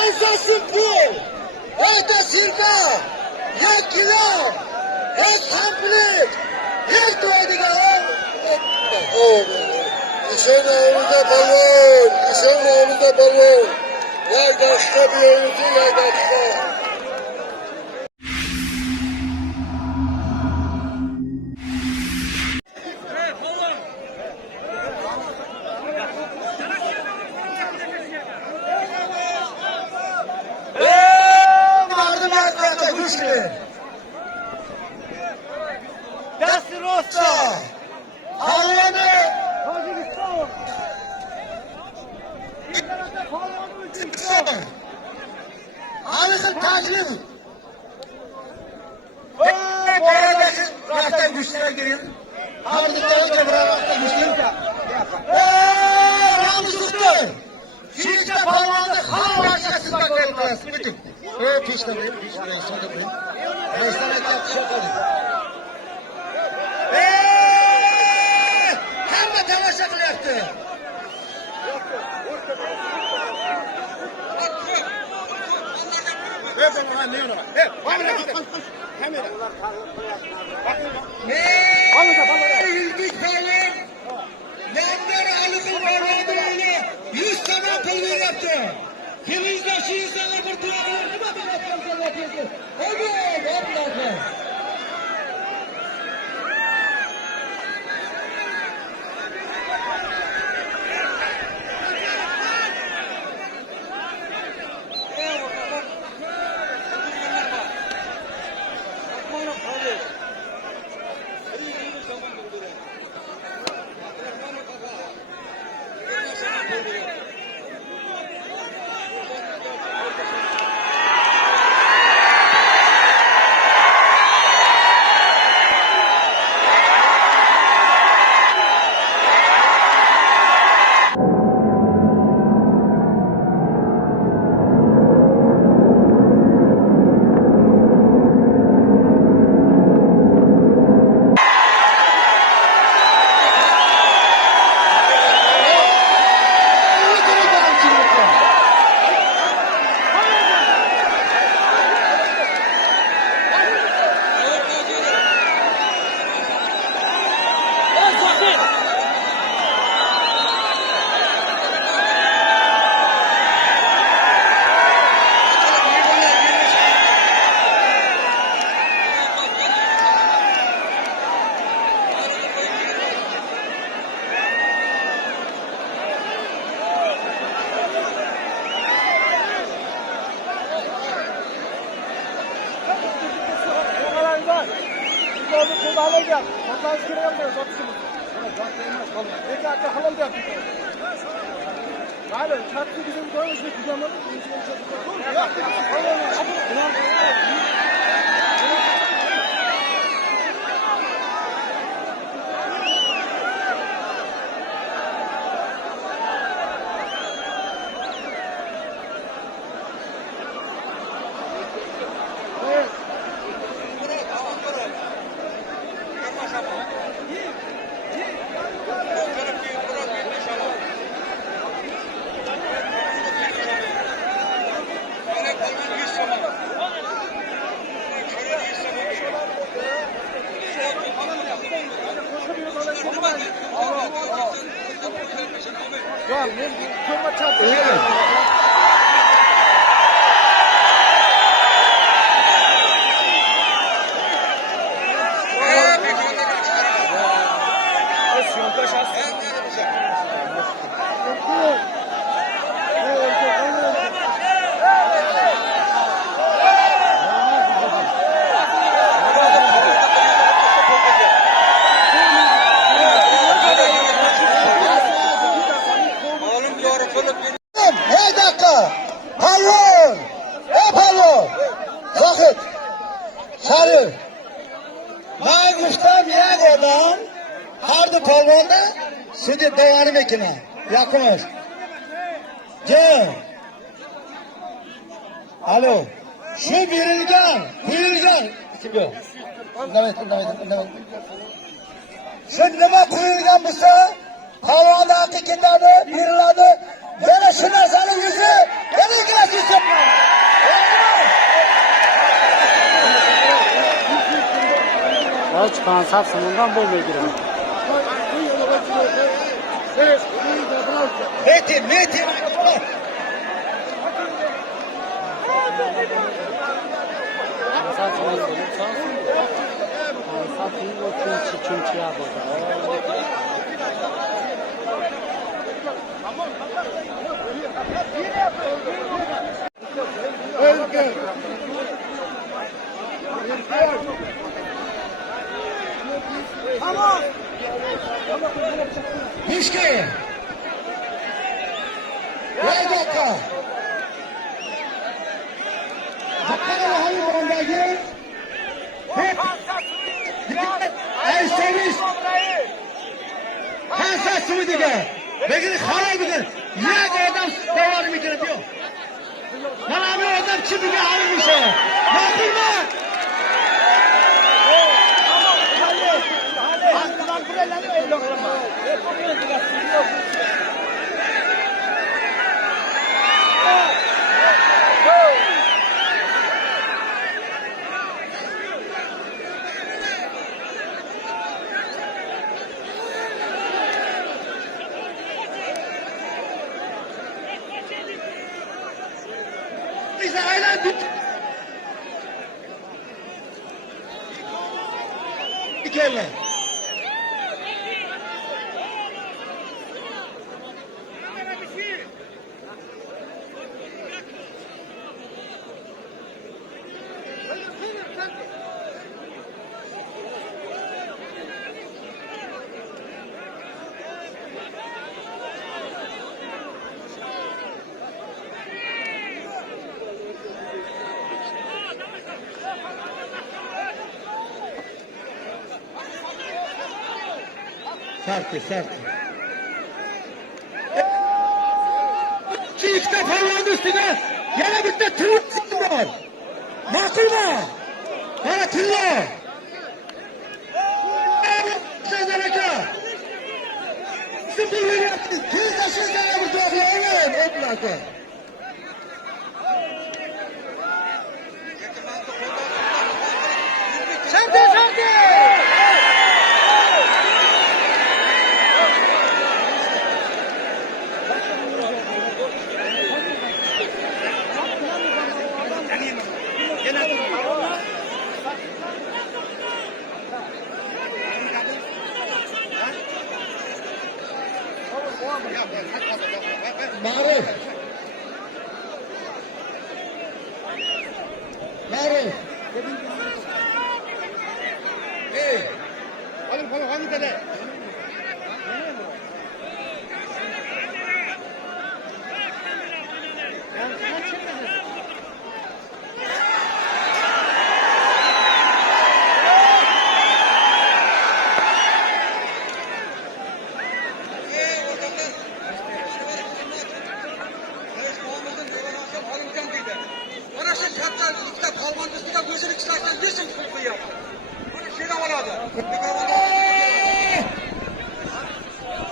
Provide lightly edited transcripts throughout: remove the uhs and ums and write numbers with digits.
Kansa Sütgül, Oyta Silka, Yak Kilo, Yak Komplik, Yak Doydiga. İşin ağımızda balon, işin ağımızda balon. Yaydaşta bir oyuncu yaydaşta. Desti Rosta, Havlanı, Ağzın tacını. Bu arada rasttan güçlere girin. Havlıkta önce buraya rasttan güçlerin. Ramız Usta. Şiirde parmağında hal başkası da koyulmaz. Bütün. Pişte buraya, pişte buraya, sonra buraya. Sana kalkışa kalın. Hamma tamaşa qilyapti. Yildiz Palvon Namdor Aliqul Palvon bilan 100 so'm pul beryapti. Kimizda shu insonlar bir tuyg'ular nima qilyapti? Oy, Hey dakika! Palvon! Palvon! Vakit! Sarı! Ben Gustam Yago'dan Hardı Palvon'da sizi davarım ekine. Yakınız. Can! Alo! Şu buyurilgan! Şu nima buyurilgan bo'lsa, palvonda haqiqatda beriladi. Yana shu narsani yuzi, yana ikkalasi chiqqan Samsundan bo'lmay turadi. Metin, Metin. Samsundan bo'lib Samsun. Samsun uchinchi ya bo'ldi. Mishki. Yaydoqqa. Haqqara hali borandagi. Ay servis. Hansa sumidiga. Begini xalay bidir. Yak odam davar midir diyor. Mana bu odam chibiga almış o. Ma'qulmi? Bize aylandık. Dikerler. Sert. Çifte parmağın üstüne yana bitti tırnak var. Ma'qulmi? Mana tilla. Sezer aka. Siz biliyorsunuz. Tez aşağıya bir doğru evet. Oblaka. Sardı. Marif. Hey. Hadi dede.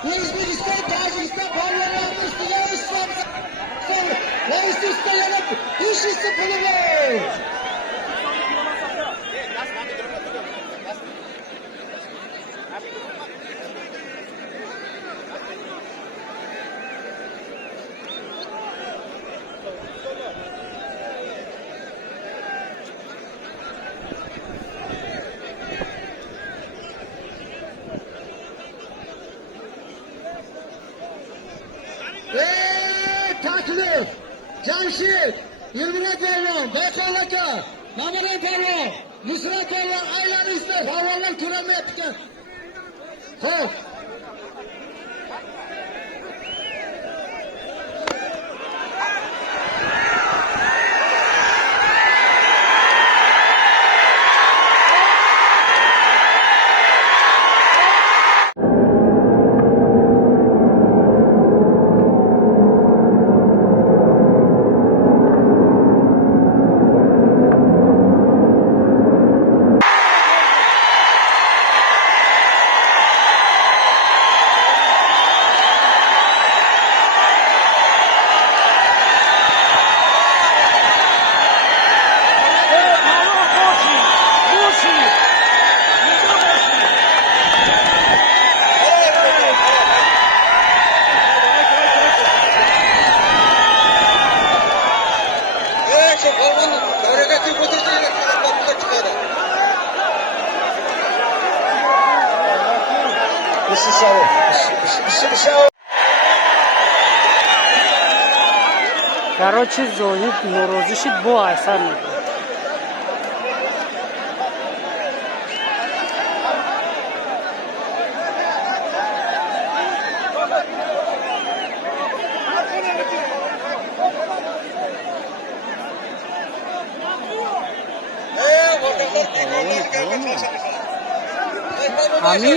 Özbekistan, Tacikistan parlamentinin üstüne İslam ve üst yanıp iş sıfırı var. Taklif, Jamshid, Yildiray Polvon, Bayqon aka, Mamaday Polvon, Nusrat Polvon aylanishdi, polvonlar ko'rolmayapti. Xo'p. Короче, Zohid Norozishit bu Aysan. আমি